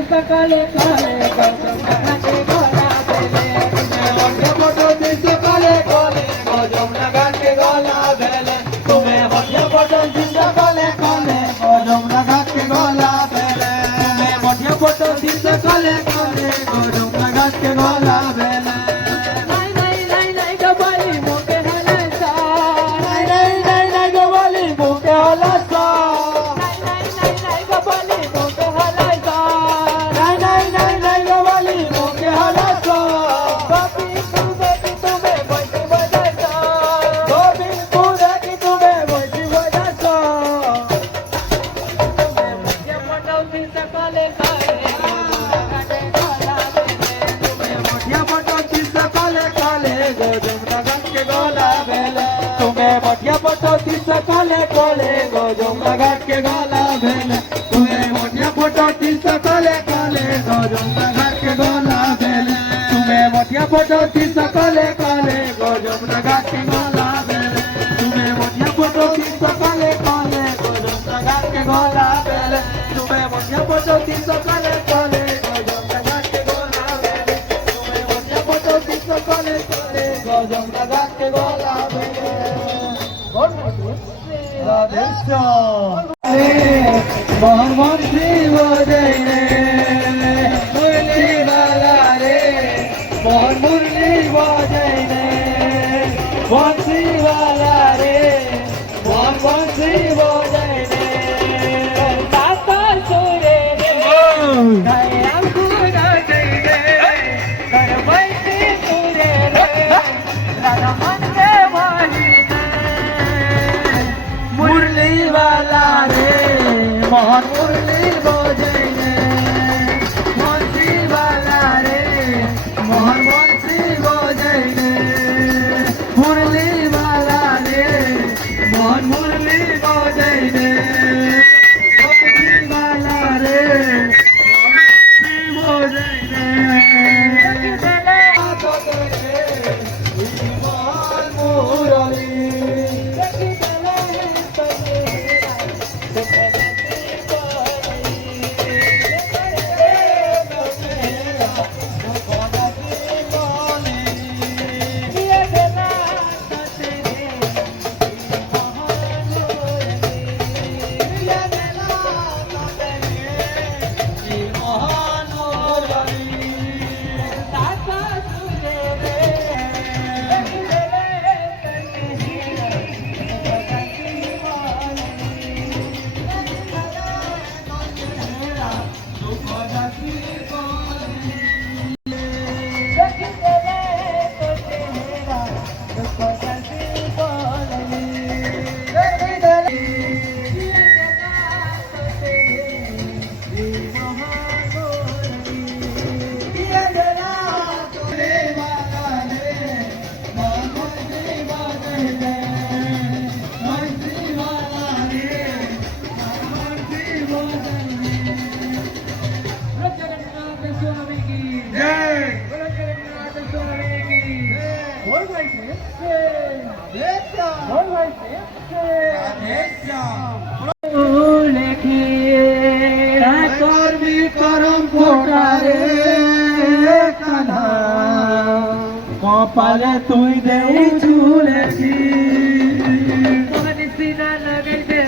સકાલે કાલે ગૌતમ ઘાટે ગોલા ભેલે તુમે મોઢે મોઢો થી સકાલે કાલે ગૌતમ ઘાટે ગોલા ભેલે તુમે મોઢે મોઢો થી સકાલે કાલે ગૌતમ ઘાટે ગોલા ભેલે તુમે મોઢે મોઢો થી સકાલે કાલે ગૌતમ ઘાટે ગોલા ભેલે सकाले काले गौतम घाट के गोला भेले तुम्हें मोटिया फोटो थी सकाले काले गौतम घाट के गोला भेले तुम्हें मोटिया फोटो थी सकाले काले गौतम घाट के गोला भेले तुम्हें मोटिया फोटो थी सकाले काले गौतम घाट के गोला भेले तुम्हें मोटिया फोटो थी सकाले काले गौतम घाट के गोला भेले तुम्हें मोटिया फोटो थी सकाले काले गौतम घाट के गोला भेले मोहम्मद शिव जय मुरली वाला रे मोहन मुरली बजय बंसी वाला रे मोहन बंसी बजय सुरे रे मुरली वाला रे मोहन मुरली बजय बंसी वाला रे मोहन बंसी बजय मुरली वाला रे मोहन मुरली बजय बंसी वाला रे पाले तुई दे झूले की सीना लगे दे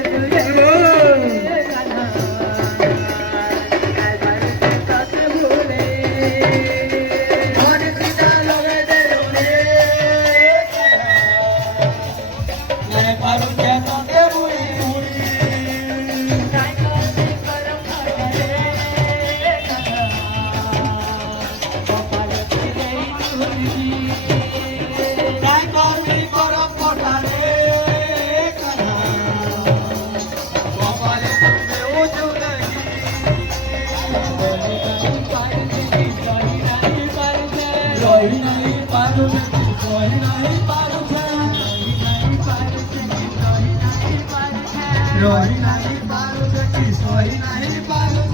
Roy nahi paru, soy nahi paru.